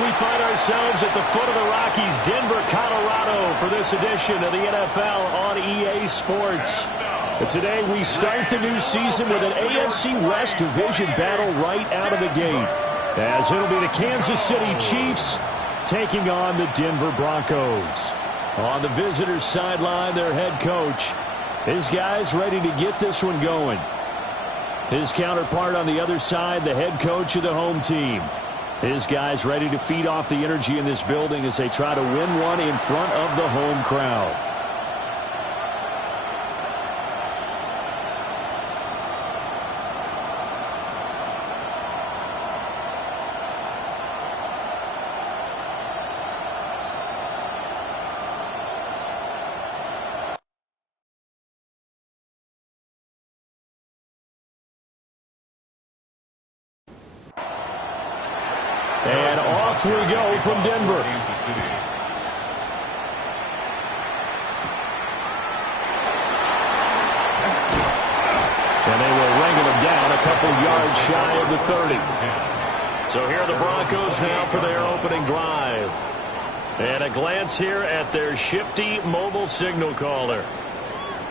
We find ourselves at the foot of the Rockies, Denver, Colorado, for this edition of the NFL on EA Sports. And today we start the new season with an AFC West division battle right out of the gate, as it'll be the Kansas City Chiefs taking on the Denver Broncos. On the visitors' sideline, their head coach. His guys ready to get this one going. His counterpart on the other side, the head coach of the home team. His guys ready to feed off the energy in this building as they try to win one in front of the home crowd. And off we go from Denver. And they will wrangle him down a couple yards shy of the 30. So here are the Broncos now for their opening drive. And a glance here at their shifty mobile signal caller.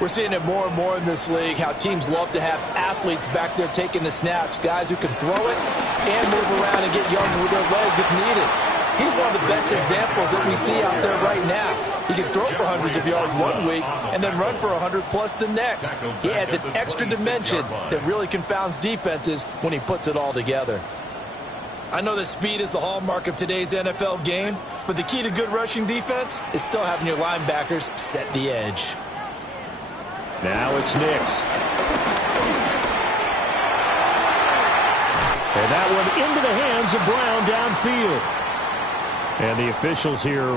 We're seeing it more and more in this league, how teams love to have athletes back there taking the snaps, guys who can throw it and move around and get yards with their legs if needed. He's one of the best examples that we see out there right now. He can throw for hundreds of yards one week and then run for 100+ the next. He adds an extra dimension that really confounds defenses when he puts it all together. I know that speed is the hallmark of today's NFL game, but the key to good rushing defense is still having your linebackers set the edge. Now it's Nix. And that one into the hands of Brown downfield. And the officials here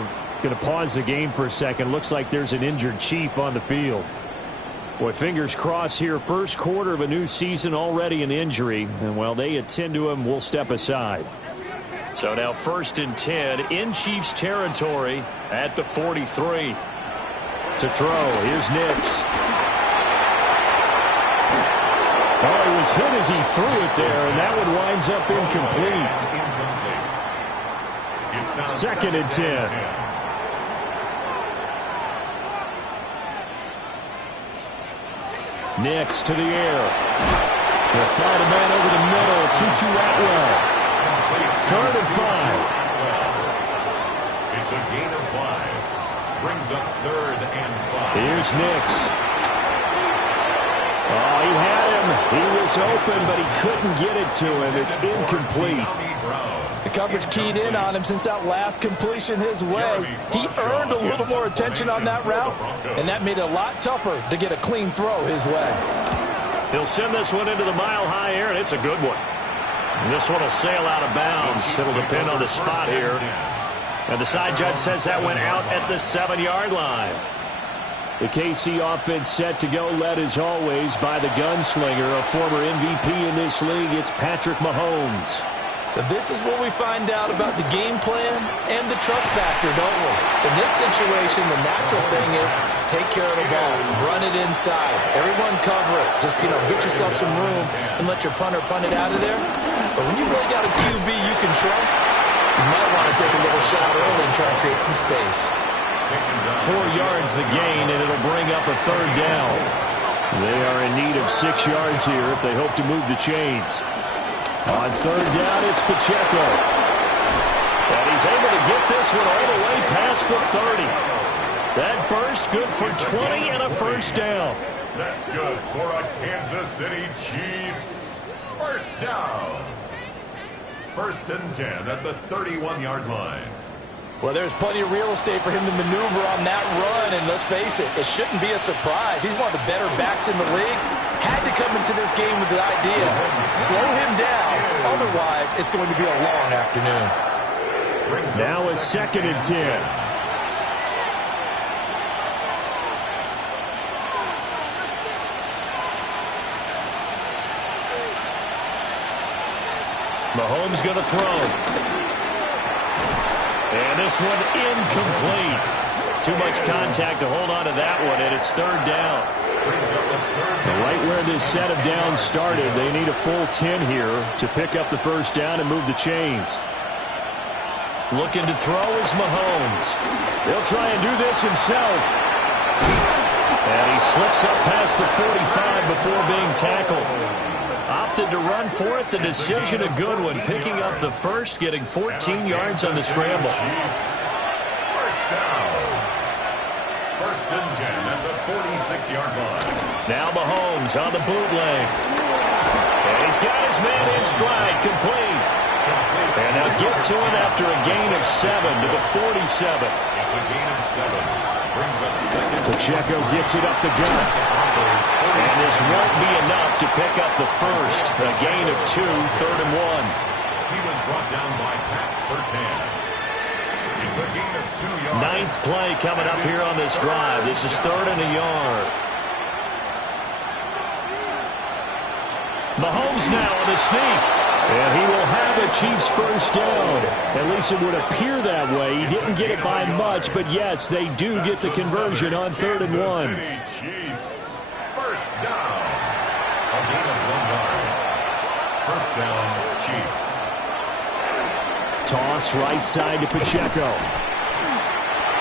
going to pause the game for a second. Looks like there's an injured Chief on the field. Boy, fingers crossed here. First quarter of a new season, already an injury. And while they attend to him, we'll step aside. So now 1st and 10 in Chiefs territory at the 43. To throw, here's Nix. Oh, he was hit as he threw it there, and that one winds up incomplete. 2nd and 10. Nix to the air. They'll fly the man over the middle. Tutu Atwell. 3rd and 5. It's a gain of 5. Brings up 3rd and 5. Here's Nix. Oh, he had him. He was open, but he couldn't get it to him. It's incomplete. The coverage keyed in on him since that last completion his way. He earned a little more attention on that route, and that made it a lot tougher to get a clean throw his way. He'll send this one into the mile-high air, and it's a good one. And this one will sail out of bounds. It'll depend on the spot here. And the side judge says that went out at the 7-yard line. The KC offense set to go, led as always by the gunslinger, a former MVP in this league. It's Patrick Mahomes. So this is where we find out about the game plan and the trust factor, don't we? In this situation, the natural thing is take care of the ball, run it inside. Everyone cover it. Just, get yourself some room and let your punter punt it out of there. But when you really got a QB you can trust, you might want to take a little shot early and try and create some space. 4 yards the gain, and it'll bring up a 3rd down. They are in need of 6 yards here if they hope to move the chains. On 3rd down, it's Pacheco. And he's able to get this one all the way past the 30. That burst good for 20 and a 1st down. That's good for a Kansas City Chiefs. 1st down. 1st and 10 at the 31-yard line. Well, there's plenty of real estate for him to maneuver on that run, and let's face it, it shouldn't be a surprise. He's one of the better backs in the league. Had to come into this game with the idea, slow him down, otherwise it's going to be a long afternoon. Now it's 2nd and 10. Mahomes going to throw. And this one incomplete. Too much contact to hold on to that one, and it's 3rd down. Right where this set of downs started, they need a full 10 here to pick up the 1st down and move the chains. Looking to throw is Mahomes. He'll try and do this himself. And he slips up past the 45 before being tackled. Opted to run for it. The decision a good one. Picking up the first, getting 14 yards on the scramble. First down. First and 10 at the 46-yard line. Now Mahomes on the bootleg. And he's got his man in stride, complete. And now get to it after a gain of 7 to the 47. It's a gain of 7. Brings up second. Pacheco gets it up the gut. And this won't be enough to pick up the first. A gain of 2, 3rd and 1. He was brought down by Pat Surtain. It's a gain of 2 yards. Ninth play coming up here on this drive. This is 3rd and a yard. Mahomes now on the sneak. And he will have a Chiefs first down. At least it would appear that way. He didn't get it by much, but yes, they do get the conversion on 3rd and 1. Chiefs. First down. A gain of 1 yard. First down, Chiefs. Toss right side to Pacheco.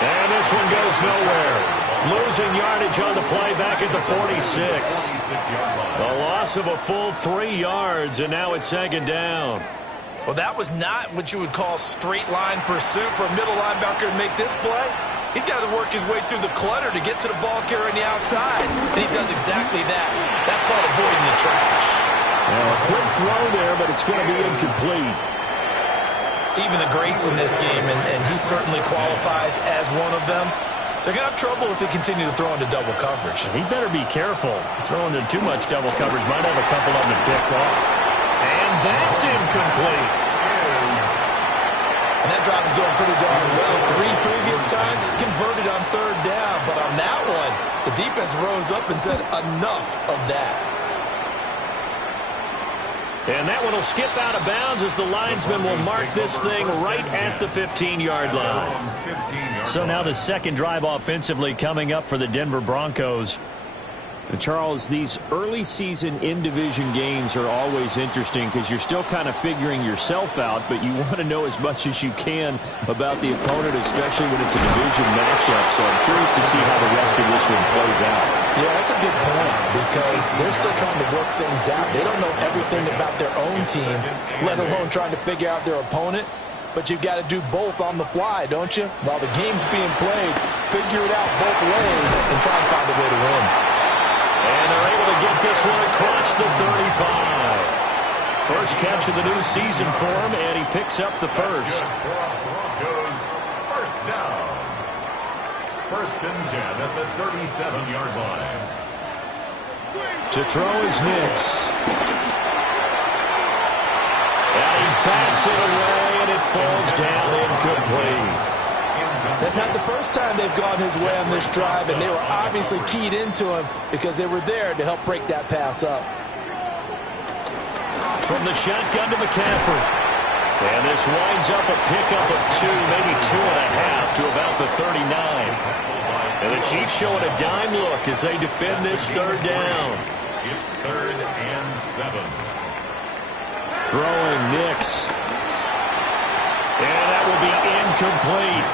And this one goes nowhere. Losing yardage on the play back at the 46. A loss of a full 3 yards, and now it's 2nd down. Well, that was not what you would call straight line pursuit for a middle linebacker to make this play. He's got to work his way through the clutter to get to the ball carrier on the outside, and he does exactly that. That's called avoiding the trash. Well, a quick throw there, but it's going to be incomplete. Even the greats in this game, and he certainly qualifies as one of them, they're going to have trouble if they continue to throw into double coverage. He better be careful. Throwing into too much double coverage might have a couple of them picked off. And that's incomplete. And that drive is going pretty darn well. 3 previous times converted on 3rd down. But on that one, the defense rose up and said, enough of that. And that one will skip out of bounds as the linesman will mark this thing right at the 15-yard line. So now the second drive offensively coming up for the Denver Broncos. And Charles, these early season in-division games are always interesting because you're still kind of figuring yourself out, but you want to know as much as you can about the opponent, especially when it's a division matchup. So I'm curious to see how the rest of this one plays out. Yeah, that's a good point because they're still trying to work things out. They don't know everything about their own team, let alone trying to figure out their opponent. But you've got to do both on the fly, don't you? While the game's being played, figure it out both ways and try and find a way to win. And they're able to get this one across the 35. First catch of the new season for him, and he picks up the first. Broncos first down. First and 10 at the 37-yard line. To throw is Nix. And he bats it away, and it falls down incomplete. That's not the first time they've gone his way on this drive, and they were obviously keyed into him because they were there to help break that pass up. From the shotgun to McCaffrey. And this winds up a pickup of 2, maybe 2.5 to about the 39. And the Chiefs showing a dime look as they defend this 3rd down. It's 3rd and 7. Throwing Nix. And that will be incomplete.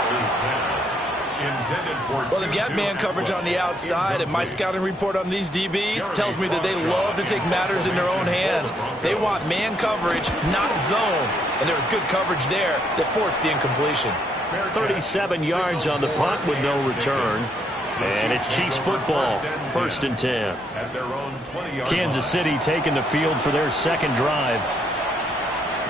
Well, they've got man coverage on the outside, and my scouting report on these DBs tells me that they love to take matters in their own hands. They want man coverage, not zone. And there was good coverage there that forced the incompletion. 37 yards on the punt with no return. And it's Chiefs football, 1st and 10. Kansas City taking the field for their second drive.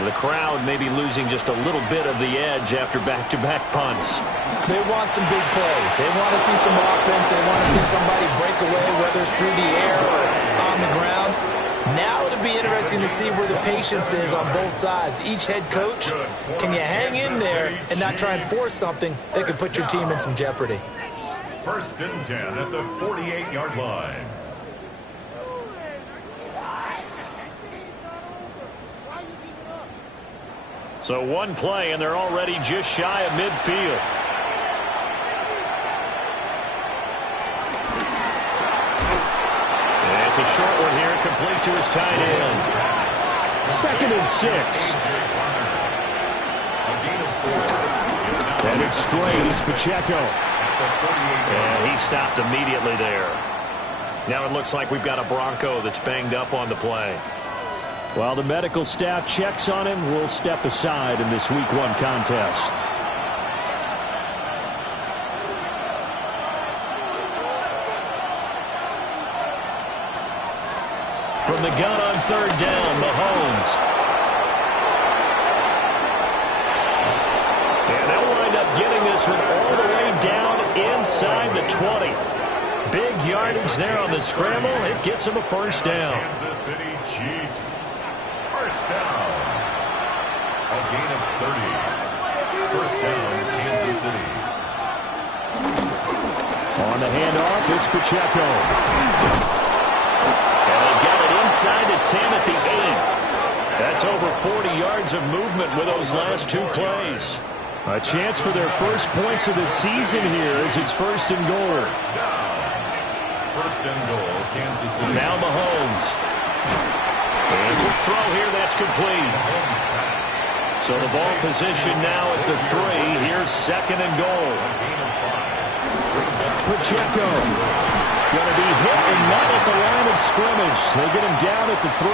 The crowd may be losing just a little bit of the edge after back-to-back punts. They want some big plays. They want to see some offense. They want to see somebody break away, whether it's through the air or on the ground. Now it'll be interesting to see where the patience is on both sides. Each head coach, can you hang in there and not try and force something that could put your team in some jeopardy? 1st and 10 at the 48-yard line. So one play, and they're already just shy of midfield. And it's a short one here, complete to his tight end. 2nd and 6. And it's straight. It's Pacheco. And he stopped immediately there. Now it looks like we've got a Bronco that's banged up on the play. While the medical staff checks on him, we'll step aside in this Week 1 contest. From the gun on third down, Mahomes. And they'll wind up getting this one all the way down inside the 20. Big yardage there on the scramble. It gets them a first down. Kansas City Chiefs. First down. A gain of 30. First down, Kansas City. On the handoff, it's Pacheco. And they've got it inside the 10 at the 8. That's over 40 yards of movement with those last two plays. A chance for their first points of the season here as it's first and goal. First and goal, Kansas City. Now Mahomes. And quick throw here, that's complete. So the ball position now at the 3. Here's second and goal. Pacheco. Going to be hit and not at the line of scrimmage. They get him down at the 3.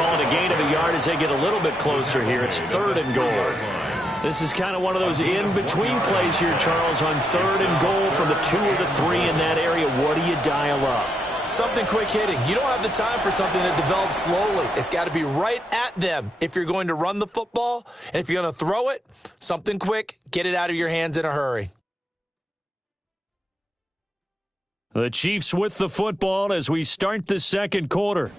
Calling a gain of a yard as they get a little bit closer here. It's third and goal. This is kind of one of those in-between plays here, Charles, on third and goal from the 2 or the 3 in that area. What do you dial up? Something quick hitting. You don't have the time for something that develops slowly. It's got to be right at them if you're going to run the football. And if you're going to throw it, something quick, get it out of your hands in a hurry. The Chiefs with the football as we start the second quarter.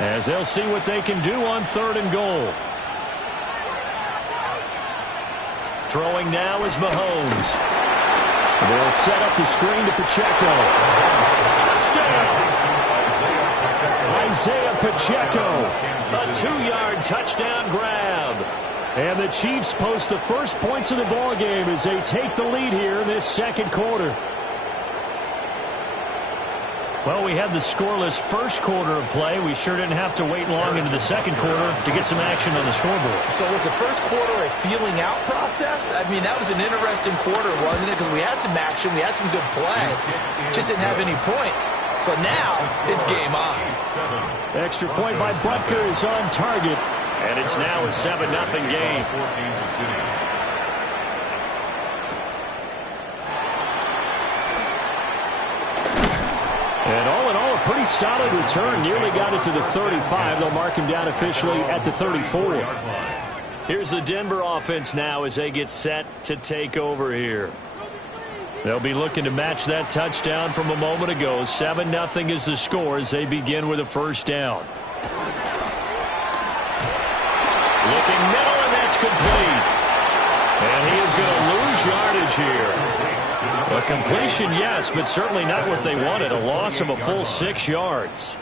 As they'll see what they can do on third and goal. Throwing now is Mahomes. They'll set up the screen to Pacheco. Touchdown! Isaiah Pacheco. A 2-yard touchdown grab. And the Chiefs post the first points of the ball game as they take the lead here in this second quarter. Well, we had the scoreless first quarter of play. We sure didn't have to wait long into the second quarter to get some action on the scoreboard. So was the first quarter a feeling out process? I mean, that was an interesting quarter, wasn't it? Because we had some action, we had some good play, just didn't have any points. So now it's game on. Extra point by Butker is on target, and it's now a 7-0 game. And all in all, a pretty solid return. Nearly got it to the 35. They'll mark him down officially at the 34. Here's the Denver offense now as they get set to take over here. They'll be looking to match that touchdown from a moment ago. 7-0 is the score as they begin with a first down. Looking middle, and that's complete. And he is going to lose yardage here. A completion, yes, but certainly not what they wanted. A loss of a full 6 yards.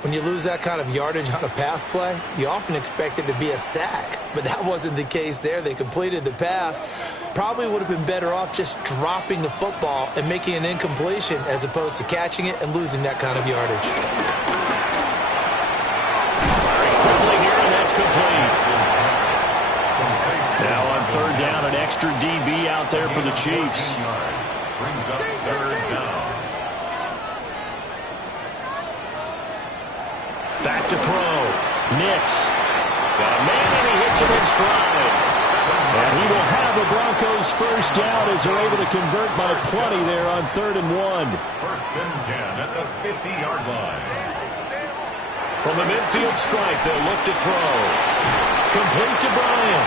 When you lose that kind of yardage on a pass play, you often expect it to be a sack. But that wasn't the case there. They completed the pass. Probably would have been better off just dropping the football and making an incompletion as opposed to catching it and losing that kind of yardage. Firing quickly here, and that's complete. Now on third down, an extra DB out there for the Chiefs. Brings up third down. Back to throw. Nix. Got a man, and he hits him in stride. And he will have the Broncos first down as they're able to convert by plenty there on 3rd and 1. First and 10 at the 50-yard line. From the midfield stripe, they'll look to throw. Complete to Bryant.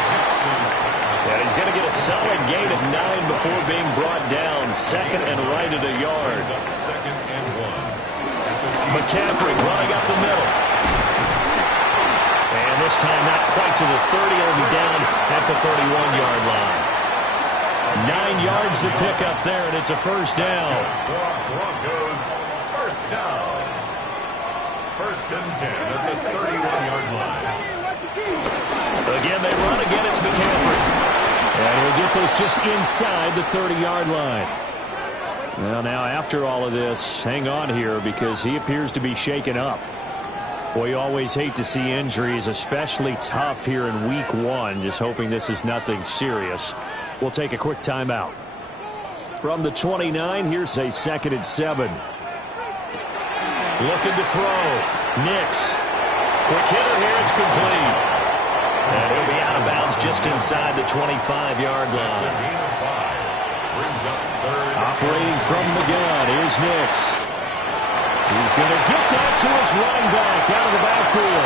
And he's going to get a solid gain of 9 before being brought down. Second and right at a yard. Second and 1. McCaffrey running up the middle. And this time not quite to the 30. He'll be down at the 31-yard line. 9 yards to pick up there, and it's a first down. Broncos first down. First and 10 at the 31-yard line. Again, they run. Again, it's McCaffrey. And he'll get this just inside the 30-yard line. Well, now after all of this, hang on here because he appears to be shaken up. Well, you always hate to see injuries, especially tough here in week 1. Just hoping this is nothing serious. We'll take a quick timeout. From the 29, here's a 2nd and 7. Looking to throw. Nix. Quick hitter here. It's complete. And he'll be out of bounds just inside the 25-yard line. Operating from the gun. Here's Nix. He's going to get that to his running back out of the backfield.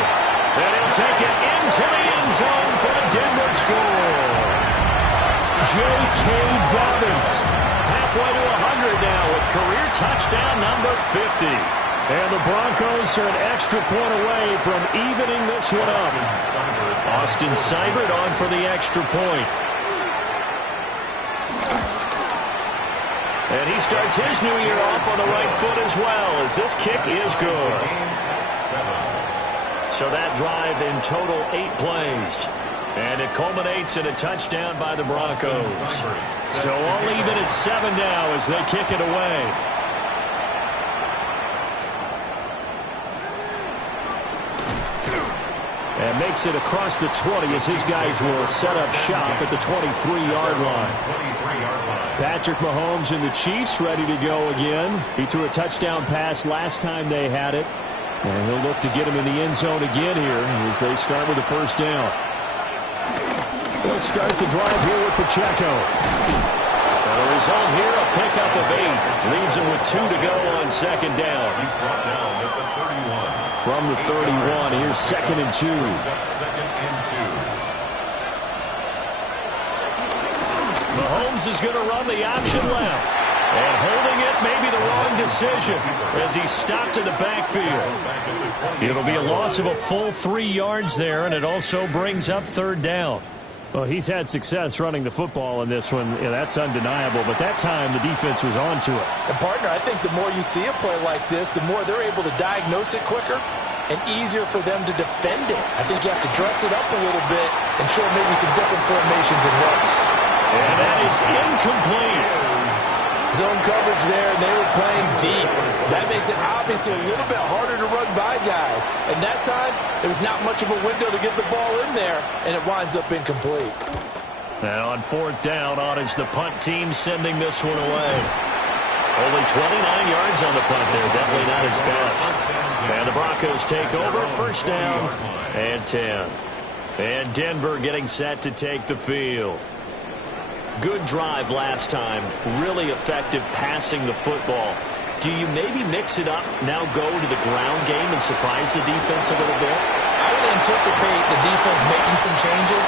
And he'll take it into the end zone for a Denver score. J.K. Dobbins halfway to 100 now with career touchdown number 50. And the Broncos are an extra point away from evening this one up. Austin Seibert on for the extra point. And he starts his new year off on the right foot as well, as this kick is good. So that drive in total 8 plays. And it culminates in a touchdown by the Broncos. So all even at 7 now as they kick it away. And makes it across the 20 as his guys will set up shop at the 23-yard line. Patrick Mahomes and the Chiefs ready to go again. He threw a touchdown pass last time they had it. And he'll look to get him in the end zone again here as they start with the first down. They'll start the drive here with Pacheco. And the result here, a pickup of 8. Leaves him with 2 to go on 2nd down. He's brought down at the 31. From the 31, here's 2nd and 2. Mahomes is going to run the option left. And holding it may be the wrong decision as he stopped in the backfield. It'll be a loss of a full 3 yards there, and it also brings up 3rd down. Well, he's had success running the football in this one. Yeah, that's undeniable. But that time, the defense was on to it. And, partner, I think the more you see a play like this, the more they're able to diagnose it quicker and easier for them to defend it. I think you have to dress it up a little bit and show maybe some different formations and looks. And that is incomplete. Zone coverage there, and they were playing deep. That makes it obviously a little bit harder to run by guys. And that time, there was not much of a window to get the ball in there, and it winds up incomplete. Now on 4th down, on is the punt team sending this one away. Only 29 yards on the punt there. Definitely not his best. And the Broncos take over. 1st down and 10. And Denver getting set to take the field. Good drive last time. Really effective passing the football. Do you maybe mix it up, now go to the ground game and surprise the defense a little bit? I would anticipate the defense making some changes,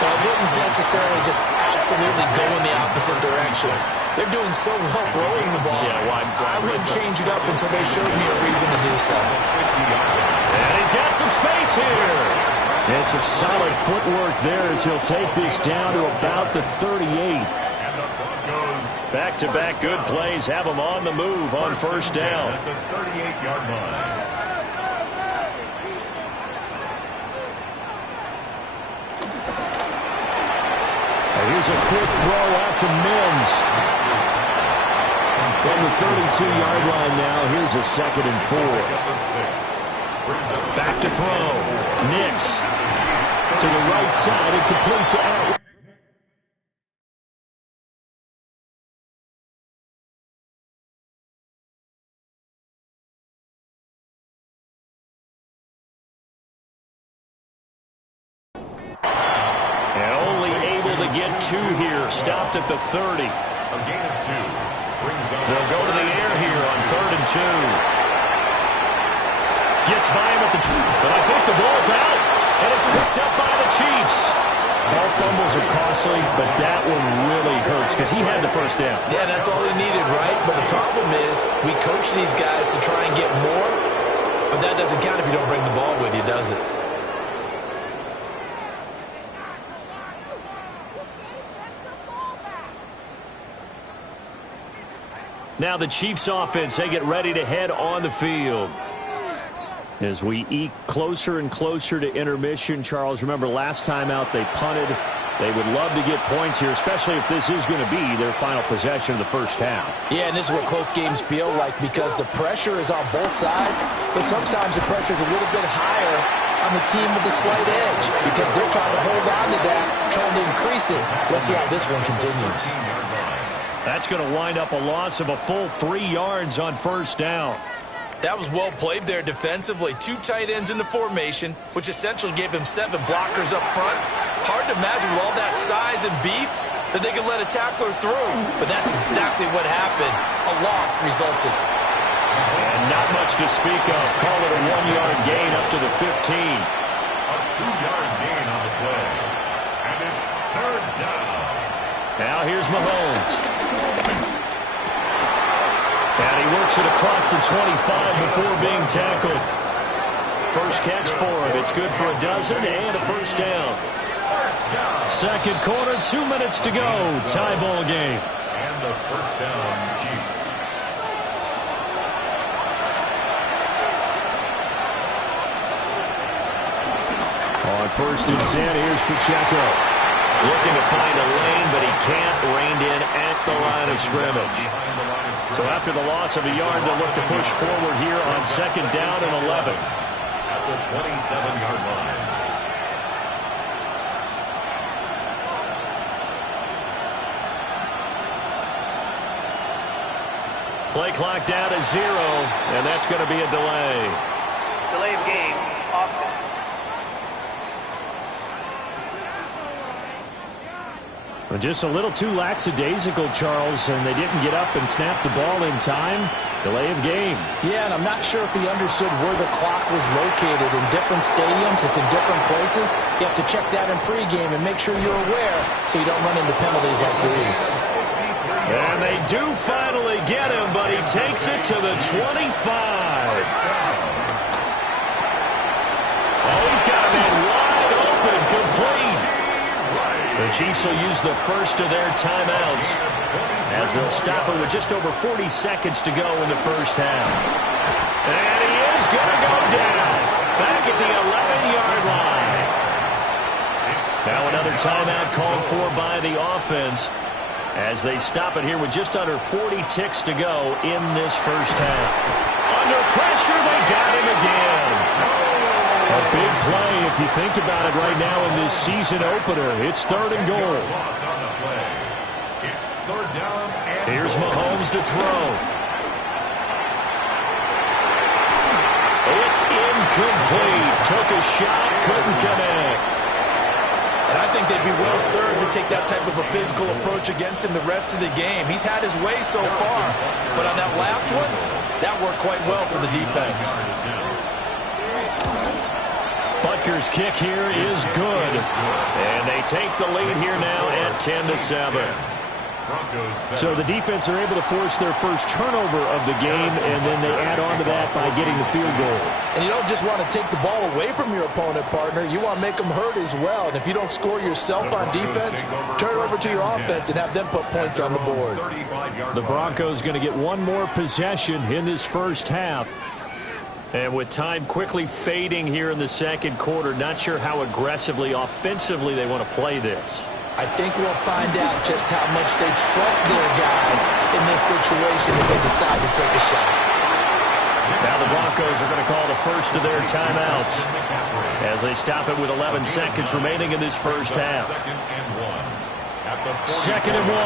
but I wouldn't necessarily just absolutely go in the opposite direction. They're doing so well throwing the ball. Yeah, I wouldn't change it up until they showed me a reason to do so. And he's got some space here. And some solid footwork there as he'll take this down to about the 38. Back-to-back good plays have him on the move on 1st down. At the 38-yard line. Here's a quick throw out to Mims. From the 32-yard line now, here's a 2nd and 4. Back to throw. Nix to the right side and complete to Atwood. And only able to get 2 here. Stopped at the 30. A gain of 2. They'll go to the air here on 3rd and 2. Gets by him at the 2. But I think the ball's out. And it's picked up by the Chiefs. All fumbles are costly, but that one really hurts because he had the 1st down. Yeah, that's all he needed, right? But the problem is we coach these guys to try and get more, but that doesn't count if you don't bring the ball with you, does it? Now the Chiefs offense, they get ready to head on the field. As we eke closer and closer to intermission, Charles, remember last time out they punted They would love to get points here, especially if this is going to be their final possession of the first half. Yeah, and this is what close games feel like because the pressure is on both sides, but sometimes the pressure is a little bit higher on the team with the slight edge because they're trying to hold on to that, trying to increase it. Let's see how this one continues. That's going to wind up a loss of a full 3 yards on first down. That was well played there defensively. 2 tight ends in the formation, which essentially gave him 7 blockers up front. Hard to imagine with all that size and beef that they could let a tackler through. But that's exactly what happened. A loss resulted. And not much to speak of. Call it a 1-yard gain up to the 15. A 2-yard gain on the play. And it's 3rd down. Now here's Mahomes. And he works it across the 25 before being tackled. First catch for him. It's good for a dozen and a first down. Second quarter, 2 minutes to go. Tie ball game. And the first down, Chiefs. On 1st and 10, here's Pacheco. Looking to find a lane, but he can't. Reined in at the line of scrimmage. So after the loss of a yard, they'll look to push forward here on 2nd down and 11. At the 27-yard line. Play clock down to 0, and that's going to be a delay. Delay of game, offense. Well, just a little too lackadaisical, Charles, and they didn't get up and snap the ball in time. Delay of game. Yeah, and I'm not sure if he understood where the clock was located. In different stadiums, it's in different places. You have to check that in pregame and make sure you're aware so you don't run into penalties like these. And they do finally get him, but he takes it to the 25. Oh, he's got him in wide open, complete. The Chiefs will use the first of their timeouts as they'll stop it with just over 40 seconds to go in the first half. And he is going to go down back at the 11-yard line. Now another timeout called for by the offense as they stop it here with just under 40 ticks to go in this first half. Under pressure, they got him again. A big play if you think about it right now in this season opener. It's 3rd and goal. It's 3rd down and Here's Mahomes to throw. It's incomplete. Took a shot, couldn't connect. And I think they'd be well served to take that type of a physical approach against him the rest of the game. He's had his way so far. But on that last one, that worked quite well for the defense. Butker's kick here is good. And they take the lead here now at 10-7. So the defense are able to force their first turnover of the game, and then they add on to that by getting the field goal. And you don't just want to take the ball away from your opponent, partner. You want to make them hurt as well. And if you don't score yourself on defense, turn it over to your offense and have them put points on the board. The Broncos going to get one more possession in this first half. And with time quickly fading here in the second quarter, not sure how aggressively, offensively they want to play this. I think we'll find out just how much they trust their guys in this situation if they decide to take a shot. Now the Broncos are going to call the first of their timeouts as they stop it with 11 seconds remaining in this first half. 2nd and 1.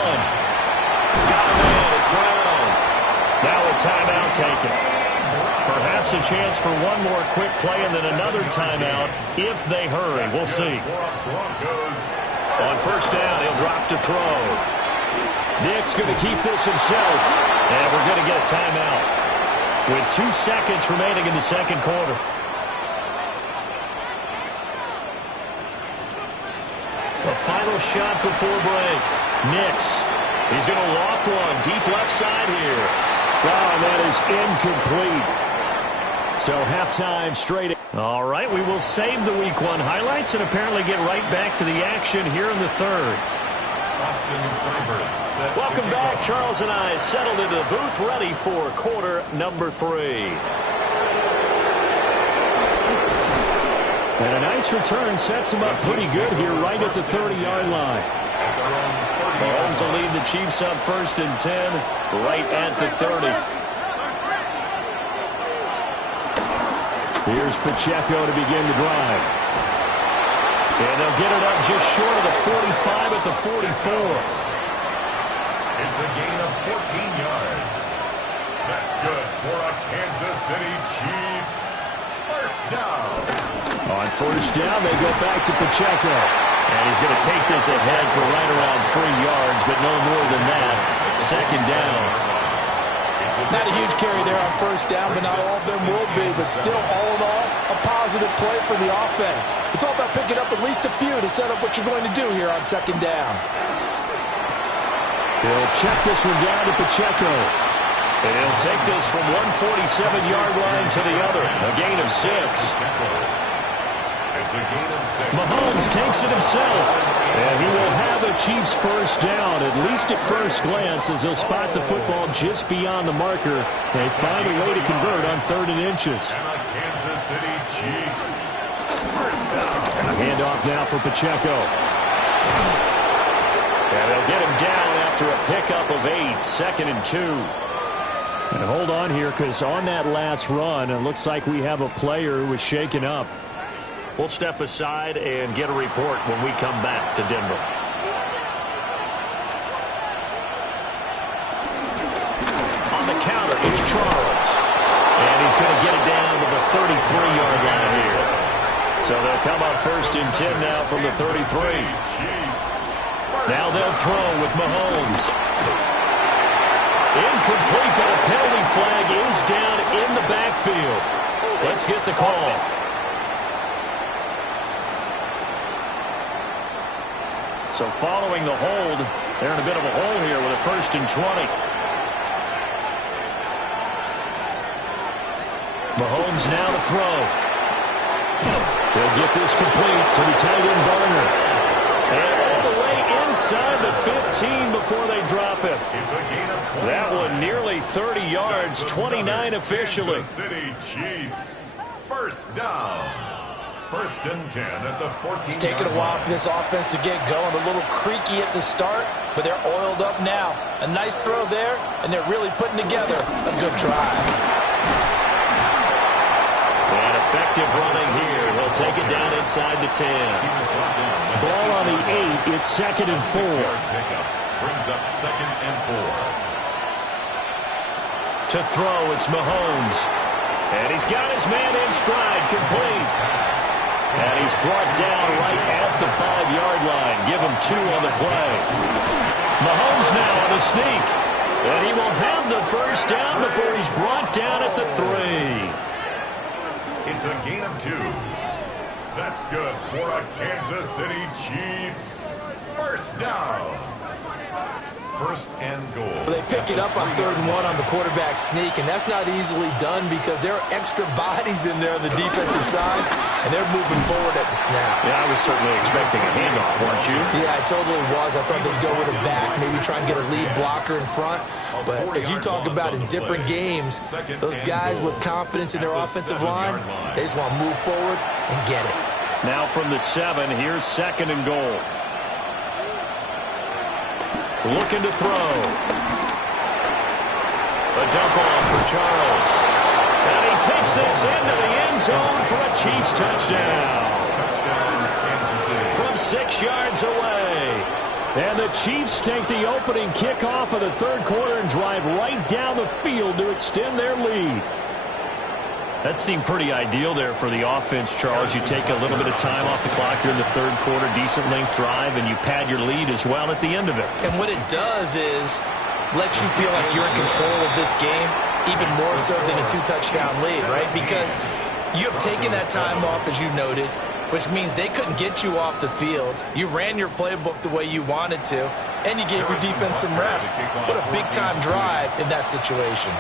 Got him in. It's Brown. Now a timeout taken. Perhaps a chance for one more quick play and then another timeout if they hurry. We'll see. On first down, he'll drop to throw. Nick's going to keep this himself. And we're going to get a timeout with 2 seconds remaining in the second quarter. A final shot before break. Nix. He's going to loft one deep left side here. Oh, and that is incomplete. So halftime straight. All right, we will save the Week 1 highlights and apparently get right back to the action here in the third. Welcome back. Charles and I settled into the booth ready for quarter number 3. And a nice return sets him up pretty good here right at the 30-yard line. Mahomes will lead the Chiefs up 1st and 10 right at the 30. Here's Pacheco to begin the drive. And they'll get it up just short of the 45 at the 44. It's a gain of 14 yards. That's good for a Kansas City Chiefs. First down. On first down, they go back to Pacheco. And he's going to take this ahead for right around 3 yards, but no more than that. Second down. Not a huge carry there on first down, but not all of them will be. But still, all in all, a positive play for the offense. It's all about picking up at least a few to set up what you're going to do here on second down. He'll check this one down to Pacheco. And he'll take this from 147-yard line to the other. A gain of 6. It's a gain of 6. Mahomes takes it himself. And he will have a Chiefs first down, at least at first glance, as he'll spot the football just beyond the marker. They find a way to convert on 3rd and inches. And a Kansas City Chiefs first down. Handoff now for Pacheco. And they'll get him down after a pickup of 8, 2nd and 2. And hold on here, because on that last run, it looks like we have a player who was shaken up. We'll step aside and get a report when we come back to Denver. On the counter, it's Charles. And he's going to get it down to the 33-yard line here. So they'll come up 1st and 10 now from the 33. Now they'll throw with Mahomes. Incomplete, but a penalty flag is down in the backfield. Let's get the call. So following the hold, they're in a bit of a hole here with a 1st and 20. Mahomes now to throw. They'll get this complete to the tight end Barner. And all the way inside the 15 before they drop it. It's a gain of 20. That one nearly 30 yards, 29 officially. Kansas City Chiefs first down. 1st and 10 at the 14. It's taken a while for this offense to get going. A little creaky at the start, but they're oiled up now. A nice throw there, and they're really putting together a good drive. And effective running here. He'll take it down inside the 10. Ball on the 8. It's 2nd and 4. Brings up 2nd and 4. To throw, it's Mahomes. And he's got his man in stride, complete. And he's brought down right at the 5-yard line. Give him 2 on the play. Mahomes now on the sneak. And he will have the first down before he's brought down at the 3. It's a gain of 2. That's good for a Kansas City Chiefs first down. 1st and goal. They pick it up on 3rd and 1 on the quarterback sneak, and that's not easily done because there are extra bodies in there on the defensive side, and they're moving forward at the snap. Yeah, I was certainly expecting a handoff, weren't you? Yeah, I totally was. I thought they'd go with a back, maybe try and get a lead blocker in front. But as you talk about in different games, those guys with confidence in their offensive line, they just want to move forward and get it. Now from the 7, here's 2nd and goal. Looking to throw. A dump off for Charles. And he takes this into the end zone for a Chiefs touchdown. From 6 yards away. And the Chiefs take the opening kickoff of the 3rd quarter and drive right down the field to extend their lead. That seemed pretty ideal there for the offense, Charles. You take a little bit of time off the clock here in the 3rd quarter, decent length drive, and you pad your lead as well at the end of it. And what it does is let you feel like you're in control of this game, even more so than a 2-touchdown lead, right? Because you have taken that time off, as you noted, which means they couldn't get you off the field. You ran your playbook the way you wanted to, and you gave your defense some rest. What a big-time drive in that situation.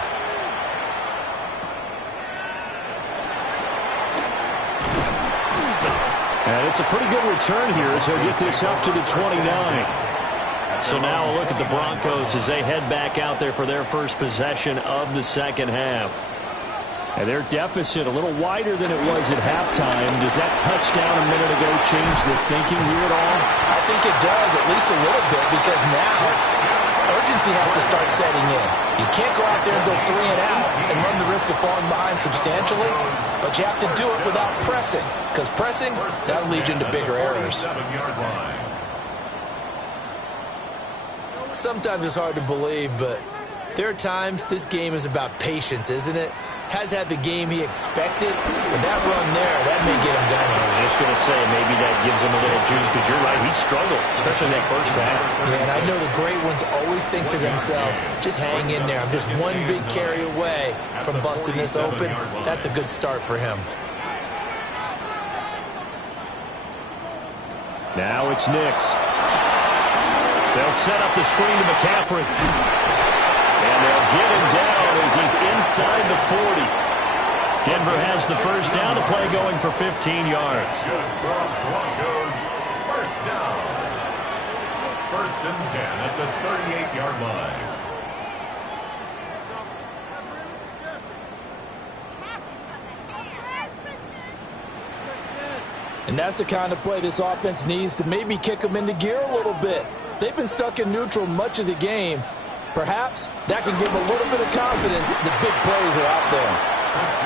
And it's a pretty good return here as he'll get this up to the 29. So now a look at the Broncos as they head back out there for their first possession of the 2nd half. And their deficit a little wider than it was at halftime. Does that touchdown a minute ago change the thinking here at all? I think it does, at least a little bit, because now urgency has to start setting in. You can't go out there and go 3 and out and run the risk of falling behind substantially, but you have to do it without pressing, because pressing, that'll lead you into bigger errors. Sometimes it's hard to believe, but there are times this game is about patience, isn't it? Has had the game he expected, but that run there, that may get him going. I was just going to say, maybe that gives him a little juice, because you're right, he struggled, especially in that first half. Yeah, and I know the great ones always think to themselves, just hang in there. I'm just one big carry away from busting this open. That's a good start for him. Now it's Nix. They'll set up the screen to McCaffrey. And they'll get him down as he's inside the 40. Denver has the first down, the play going for 15 yards. Broncos, first down. First and 10 at the 38-yard line. And that's the kind of play this offense needs to maybe kick them into gear a little bit. They've been stuck in neutral much of the game. Perhaps that can give them a little bit of confidence the big plays are out there.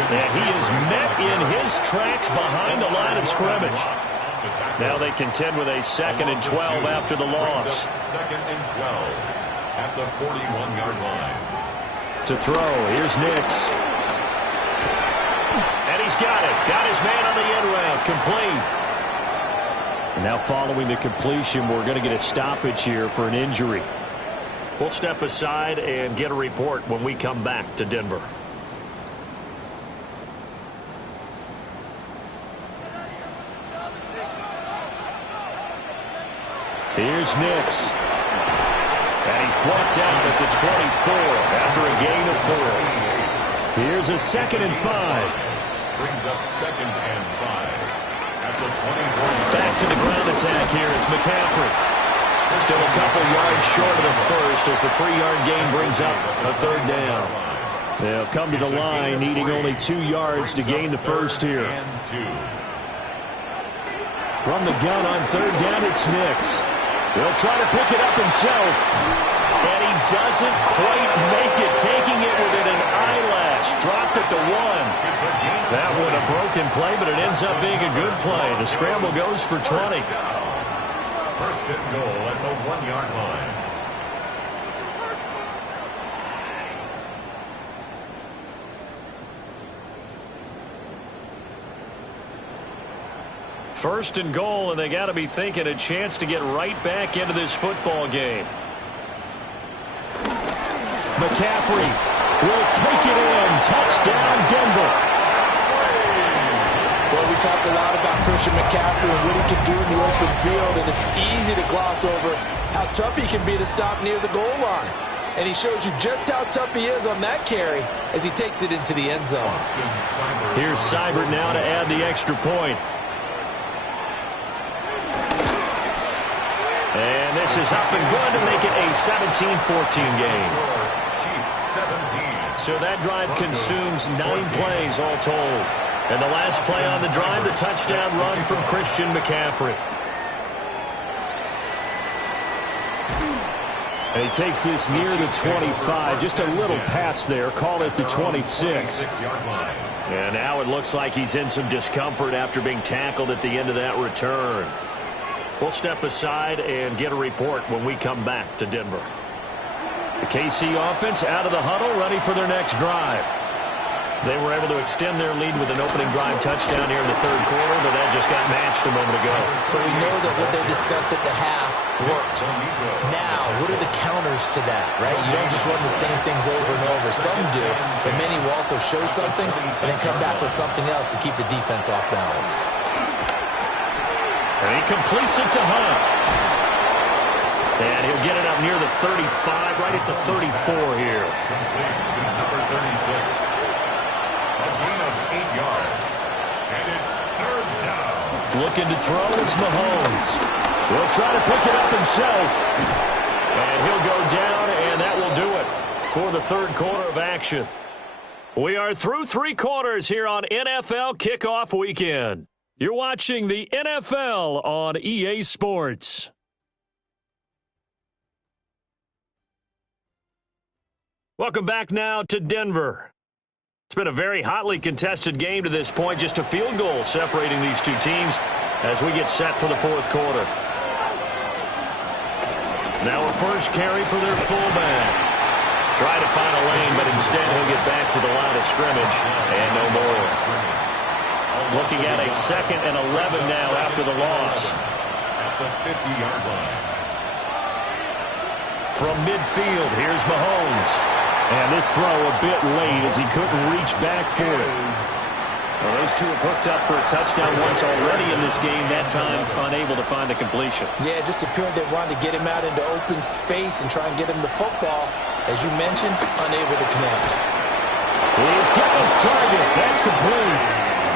And he is met in his tracks behind the line of scrimmage. Now they contend with a 2nd and 12 after the loss. 2nd and 12 at the 41-yard line. To throw, here's Nix. And he's got it. Got his man on the end route. Complete. And now following the completion, we're going to get a stoppage here for an injury. We'll step aside and get a report when we come back to Denver. Here's Nix. And he's blocked out at the 24 after a gain of 4. Here's a 2nd and 5. Brings up 2nd and 5 at the 24. Back to the ground attack here. It's McCaffrey. Still a couple yards short of the first as the 3-yard gain brings up a 3rd down. They'll come to the line needing only 2 yards to gain the first here. From the gun on 3rd down, it's Nix. He'll try to pick it up himself. And he doesn't quite make it, taking it within an eyelash. Dropped at the 1. That one a broken play, but it ends up being a good play. The scramble goes for 20. First and goal at the 1-yard line. First and goal, and they got to be thinking a chance to get right back into this football game. McCaffrey will take it in. Touchdown, Denver. Well, we talk a lot about Christian McCaffrey and what he can do in the open field, and it's easy to gloss over how tough he can be to stop near the goal line. And he shows you just how tough he is on that carry as he takes it into the end zone. Here's Seibert now to add the extra point. And this is up and good to make it a 17-14 game. So that drive consumes 9 plays all told. And the last play on the drive, the touchdown run from Christian McCaffrey. And he takes this near the 25, just a little past there, call it the 26. And now it looks like he's in some discomfort after being tackled at the end of that return. We'll step aside and get a report when we come back to Denver. The KC offense out of the huddle, ready for their next drive. They were able to extend their lead with an opening drive touchdown here in the 3rd quarter, but that just got matched a moment ago. So we know that what they discussed at the half worked. Now, what are the counters to that, right? You don't just run the same things over and over. Some do, but many will also show something and then come back with something else to keep the defense off balance. And he completes it to Hunt. And he'll get it up near the 35, right at the 34 here. Complete to number 36. A gain of 8 yards. And it's 3rd down. Looking to throw is Mahomes. He'll try to pick it up himself. And he'll go down, and that will do it for the 3rd quarter of action. We are through 3 quarters here on NFL Kickoff Weekend. You're watching the NFL on EA Sports. Welcome back now to Denver. It's been a very hotly contested game to this point, just a field goal separating these two teams as we get set for the 4th quarter. Now a first carry for their fullback. Try to find a lane, but instead he'll get back to the line of scrimmage and no more. Looking at a 2nd and 11 now after the loss. At the 50-yard line. From midfield, here's Mahomes. And this throw a bit late as he couldn't reach back for it. Well, those two have hooked up for a touchdown once already in this game, that time unable to find the completion. Yeah, it just appeared they wanted to get him out into open space and try and get him the football. As you mentioned, unable to connect. He's got his target. That's complete.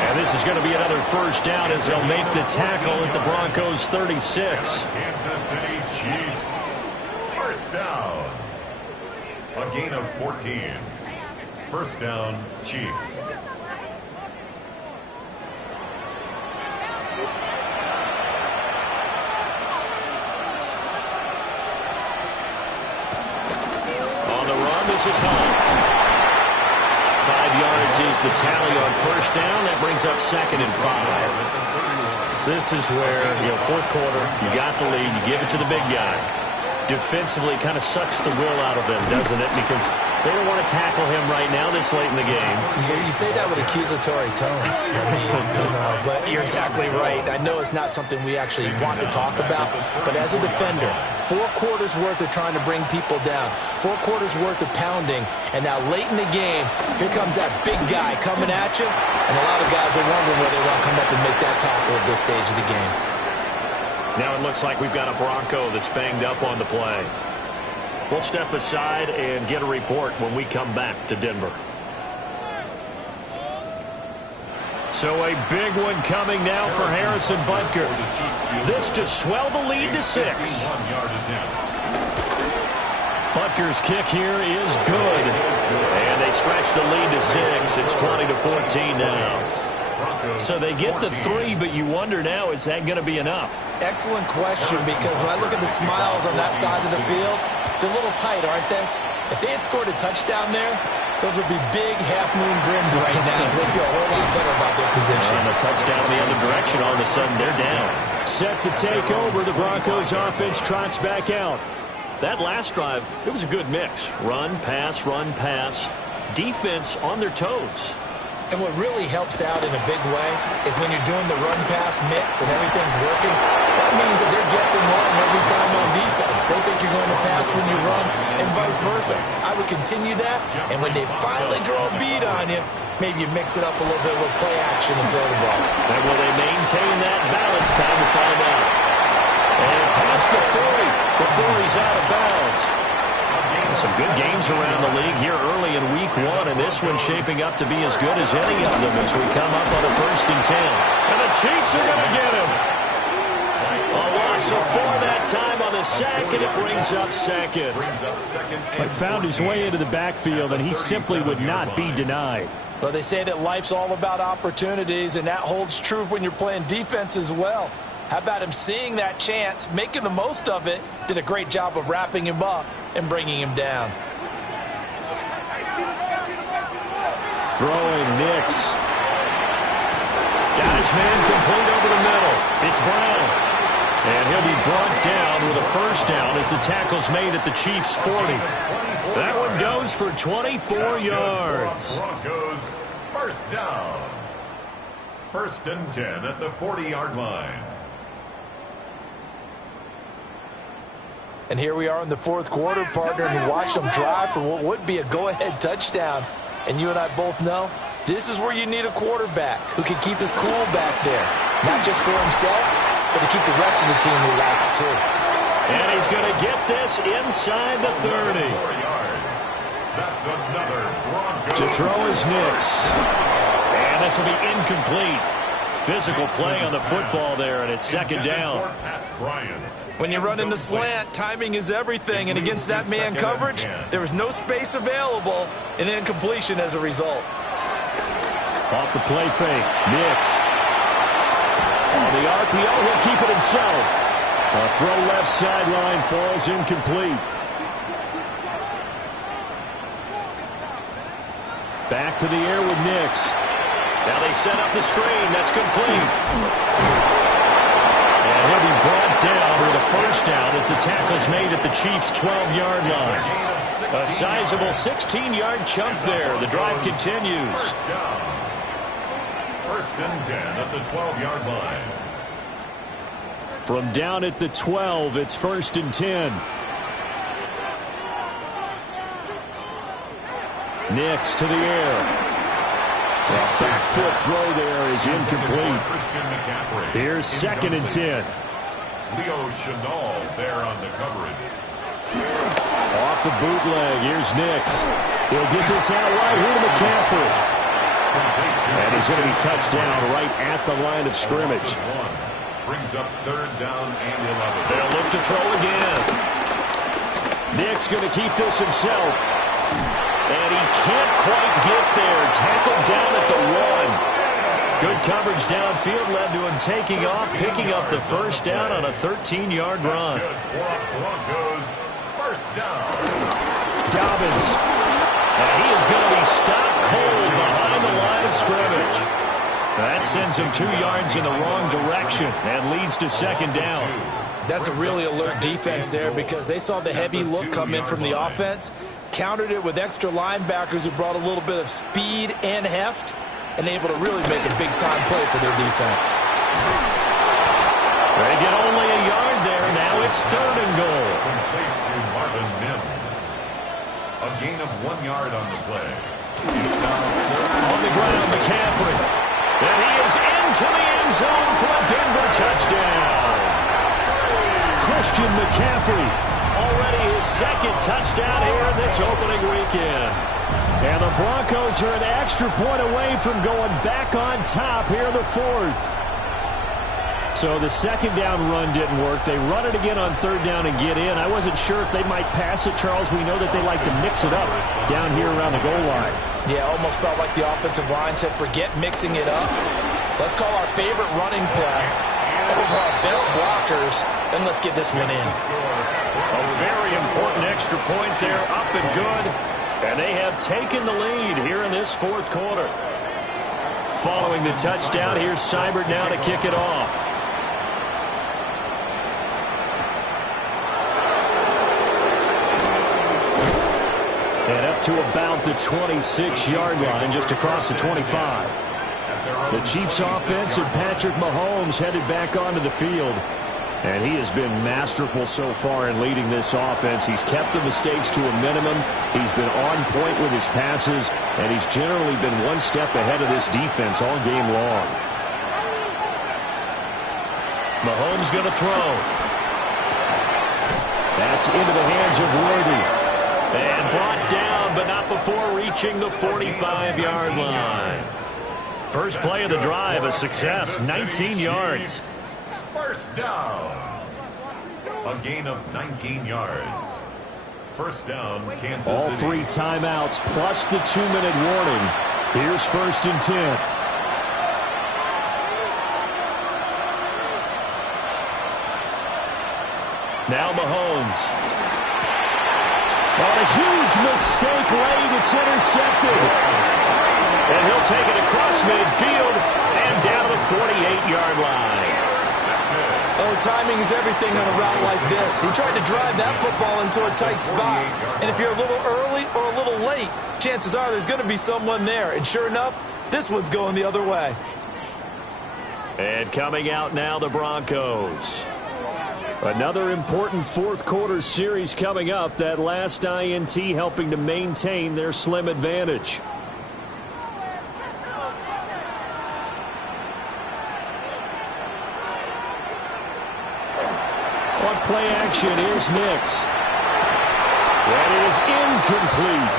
And this is going to be another first down as they'll make the tackle at the Broncos 36. Kansas City Chiefs. First down. A gain of 14. First down, Chiefs. This is Hunt. 5 yards is the tally on first down. That brings up 2nd and 5. This is where, 4th quarter, you got the lead, you give it to the big guy. Defensively kind of sucks the will out of them, doesn't it? Because they don't want to tackle him right now this late in the game. Yeah, you say that with accusatory tones. I mean, but you're exactly right. I know it's not something we actually want to talk about, but as a defender, 4 quarters worth of trying to bring people down, 4 quarters worth of pounding, and now late in the game, here comes that big guy coming at you, and a lot of guys are wondering whether they want to come up and make that tackle at this stage of the game. Now it looks like we've got a Bronco that's banged up on the play. We'll step aside and get a report when we come back to Denver. So a big one coming now for Harrison Butker. This to swell the lead to 6. Butker's kick here is good. And they stretch the lead to 6. It's 20-14 now. So they get the 3, but you wonder now, is that going to be enough? Excellent question, because when I look at the smiles on that side of the field, they're a little tight, aren't they? If they had scored a touchdown there, those would be big half-moon grins right now. They feel a whole lot better about their position. And a touchdown in the other direction, all of a sudden they're down. Set to take over, the Broncos offense trots back out. That last drive, it was a good mix. Run, pass, defense on their toes. And what really helps out in a big way is when you're doing the run-pass mix and everything's working, that means that they're guessing wrong every time on defense. They think you're going to pass when you run and vice versa. I would continue that, and when they finally draw a beat on you, maybe you mix it up a little bit with play action and throw the ball. And will they maintain that balance? Time to find out. And past the 40 before he's out of bounds. Some good games around the league here early in week 1, and this one's shaping up to be as good as any of them as we come up on a 1st and 10. And the Chiefs are going to get him. A loss of 4 that time on the sack, and it brings up 2nd. But found his way into the backfield, and he simply would not be denied. Well, they say that life's all about opportunities, and that holds true when you're playing defense as well. How about him seeing that chance, making the most of it, did a great job of wrapping him up and bringing him down. Throwing Nix. Got his man complete over the middle. It's Brown. And he'll be brought down with a first down as the tackle's made at the Chiefs' 40. That one goes for 24 yards. Broncos first down. 1st and 10 at the 40-yard line. And here we are in the 4th quarter, partner, and watch them drive for what would be a go-ahead touchdown. And you and I both know this is where you need a quarterback who can keep his cool back there. Not just for himself, but to keep the rest of the team relaxed too. And he's going to get this inside the 30. 4 yards. That's another Broncos. To throw is Nix. And this will be incomplete. Physical play on the football there, and it's 2nd down. Bryant. When you run into slant, timing is everything, and against that man coverage, there was no space available, and incompletion as a result. Off the play fake. Nix. On the RPO, he'll keep it himself. A throw left sideline falls incomplete. Back to the air with Nix. Now they set up the screen. That's complete. And he'll be brought down with a first down as the tackle's made at the Chiefs' 12-yard line. A sizable 16-yard chunk there. The drive continues. First and 10 at the 12-yard line. From down at the 12, it's first and 10. Nix to the air. That back foot throw there is incomplete. Here's second and 10. Leo Chenal there on the coverage. Off the bootleg, here's Nix. He'll get this out right here to McCaffrey. And he's going to be touched down right at the line of scrimmage. Brings up third down and 11. They'll look to throw again. Nix going to keep this himself. And he can't quite get there. Tackled down at the 1. Good coverage downfield led to him taking off, picking up the first down on a 13-yard run. Broncos, first down. Dobbins. And he is going to be stopped cold behind the line of scrimmage. That sends him 2 yards in the wrong direction and leads to second down. That's a really alert defense there because they saw the heavy look come in from the offense, countered it with extra linebackers who brought a little bit of speed and heft, and able to really make a big-time play for their defense. They get only a yard there. Now it's third and goal. Complete to Marvin Mims. A gain of 1 yard on the play. On the ground, McCaffrey. And he is into the end zone for a Denver touchdown. Christian McCaffrey. Already his second touchdown here in this opening weekend. And the Broncos are an extra point away from going back on top here in the fourth. So the second down run didn't work. They run it again on third down and get in. I wasn't sure if they might pass it, Charles. We know that they like to mix it up down here around the goal line. Yeah, almost felt like the offensive line said, forget mixing it up. Let's call our favorite running play over our best blockers, and let's get this one in. A very important extra point there, up and good. And they have taken the lead here in this fourth quarter. Following the touchdown, here's Seibert now to kick it off. And up to about the 26-yard line, just across the 25. The Chiefs offense and Patrick Mahomes headed back onto the field. And he has been masterful so far in leading this offense. He's kept the mistakes to a minimum. He's been on point with his passes. And he's generally been one step ahead of this defense all game long. Mahomes going to throw. That's into the hands of Worthy. And brought down, but not before reaching the 45-yard line. First play of the drive, a success, 19 yards. First down. A gain of 19 yards. First down, Kansas City. All 3 timeouts plus the 2-minute warning. Here's first and 10. Now Mahomes. On a huge mistake late, it's intercepted. And he'll take it across midfield and down the 48-yard line. Oh, timing is everything on a route like this. He tried to drive that football into a tight spot. And if you're a little early or a little late, chances are there's going to be someone there. And sure enough, this one's going the other way. And coming out now, the Broncos. Another important fourth quarter series coming up. That last INT helping to maintain their slim advantage. On play action, here's Nix. And it is incomplete.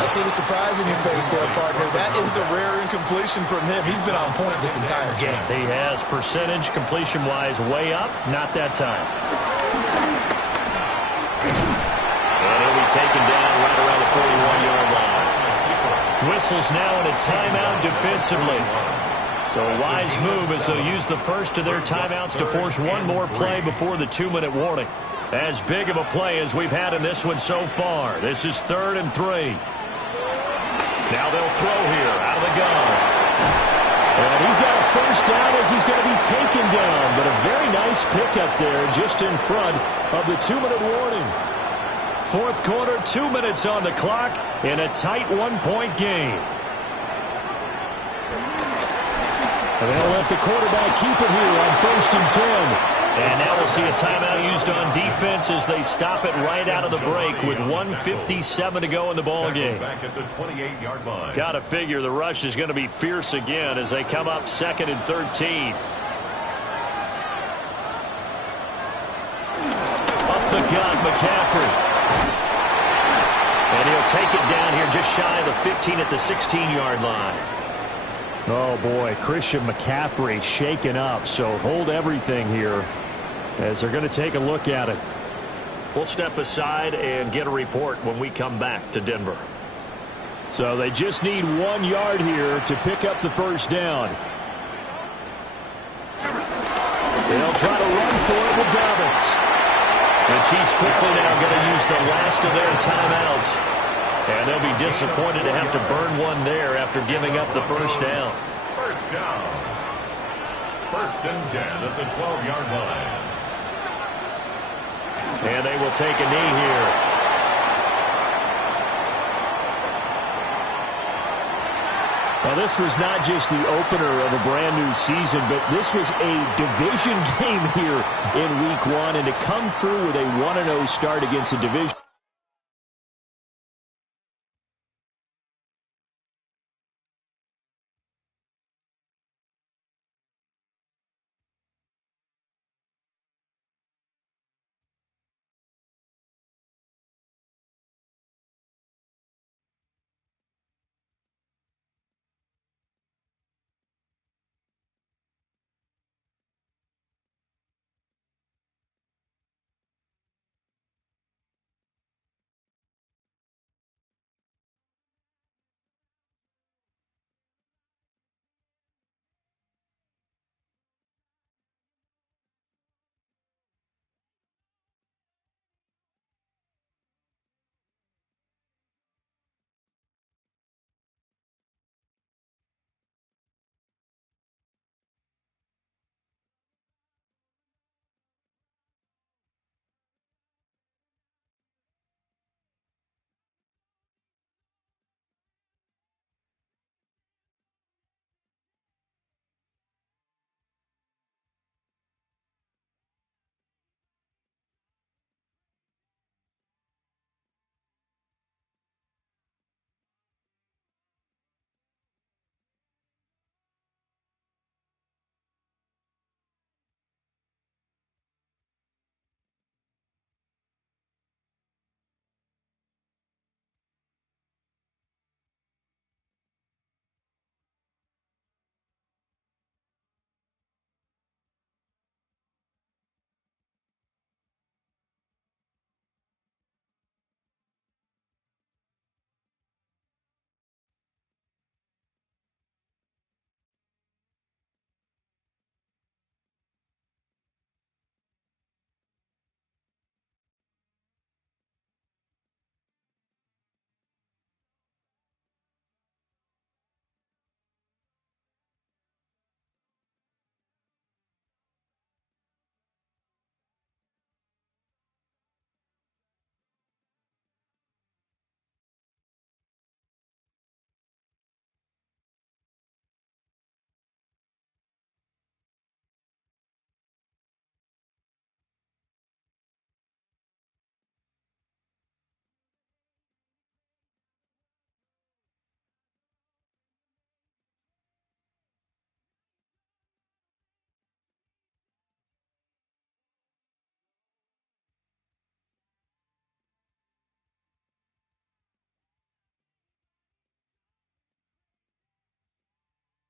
I see the surprise in your face there, partner. That is a rare incompletion from him. He's been on point this entire game. He has percentage completion-wise way up. Not that time. And he'll be taken down right around the 41-yard line. Whistles now in a timeout defensively. So a wise move as they'll use the first of their timeouts to force one more play before the 2-minute warning. As big of a play as we've had in this one so far. This is 3rd and 3. Now they'll throw here out of the gun. And he's got a first down as he's going to be taken down. But a very nice pickup there just in front of the 2-minute warning. Fourth quarter, 2 minutes on the clock in a tight 1-point game. And they'll let the quarterback keep it here on 1st and 10. And now we'll see a timeout used on defense as they stop it right out of the break with 1:57 to go in the ball game. Back at the 28-yard line. Got to figure the rush is going to be fierce again as they come up 2nd and 13. Up the gut, McCaffrey. And he'll take it down here just shy of the 15 at the 16-yard line. Oh, boy, Christian McCaffrey shaken up, so hold everything here as they're going to take a look at it. We'll step aside and get a report when we come back to Denver. So they just need 1 yard here to pick up the first down. They'll try to run for it with Dobbins. The Chiefs quickly now going to use the last of their timeouts. And they'll be disappointed to have to burn one there after giving up the first down. First down. 1st and 10 at the 12-yard line. And they will take a knee here. Now, this was not just the opener of a brand-new season, but this was a division game here in Week 1. And to come through with a 1-0 start against a division